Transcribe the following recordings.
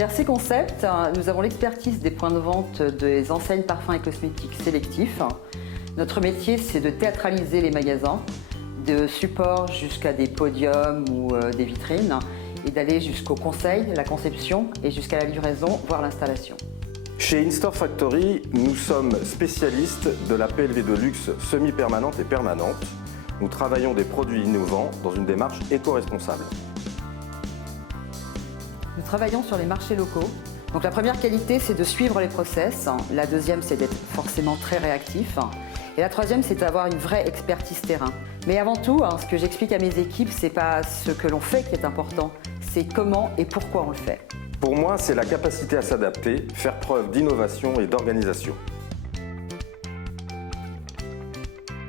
Chez RC Concept, nous avons l'expertise des points de vente des enseignes parfums et cosmétiques sélectifs. Notre métier, c'est de théâtraliser les magasins, de support jusqu'à des podiums ou des vitrines, et d'aller jusqu'au conseil, la conception et jusqu'à la livraison, voire l'installation. Chez InStore Factory, nous sommes spécialistes de la PLV de luxe semi-permanente et permanente. Nous travaillons des produits innovants dans une démarche éco-responsable. Nous travaillons sur les marchés locaux. Donc la première qualité, c'est de suivre les process. La deuxième, c'est d'être forcément très réactif. Et la troisième, c'est d'avoir une vraie expertise terrain. Mais avant tout, ce que j'explique à mes équipes, c'est pas ce que l'on fait qui est important, c'est comment et pourquoi on le fait. Pour moi, c'est la capacité à s'adapter, faire preuve d'innovation et d'organisation.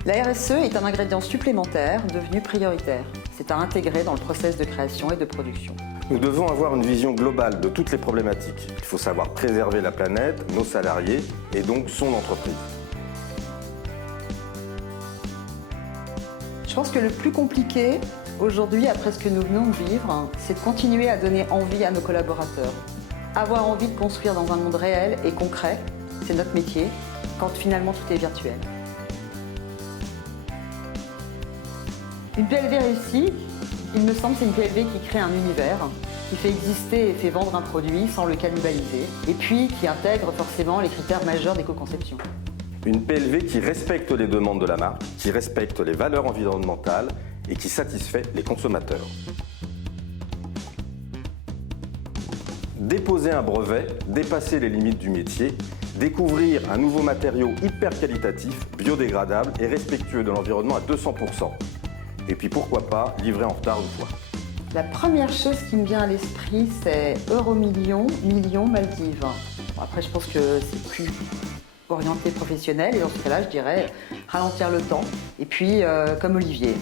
La RSE est un ingrédient supplémentaire devenu prioritaire. C'est à intégrer dans le process de création et de production. Nous devons avoir une vision globale de toutes les problématiques. Il faut savoir préserver la planète, nos salariés et donc son entreprise. Je pense que le plus compliqué aujourd'hui, après ce que nous venons de vivre, c'est de continuer à donner envie à nos collaborateurs. Avoir envie de construire dans un monde réel et concret, c'est notre métier, quand finalement tout est virtuel. Une PLV réussie, il me semble, c'est une PLV qui crée un univers, qui fait exister et fait vendre un produit sans le cannibaliser, et puis qui intègre forcément les critères majeurs d'éco-conception. Une PLV qui respecte les demandes de la marque, qui respecte les valeurs environnementales et qui satisfait les consommateurs. Déposer un brevet, dépasser les limites du métier, découvrir un nouveau matériau hyper qualitatif, biodégradable et respectueux de l'environnement à 200%. Et puis pourquoi pas livrer en retard une fois. La première chose qui me vient à l'esprit, c'est euro-million, million Maldives. Bon, après, je pense que c'est plus orienté professionnel, et dans ce cas-là, je dirais ralentir le temps. Et puis, comme Olivier,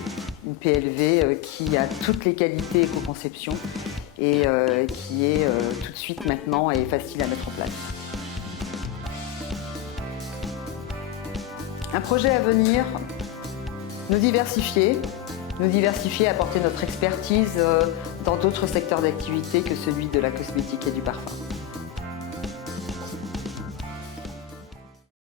une PLV qui a toutes les qualités éco-conception et qui est tout de suite maintenant et facile à mettre en place. Un projet à venir, nous diversifier, apporter notre expertise dans d'autres secteurs d'activité que celui de la cosmétique et du parfum.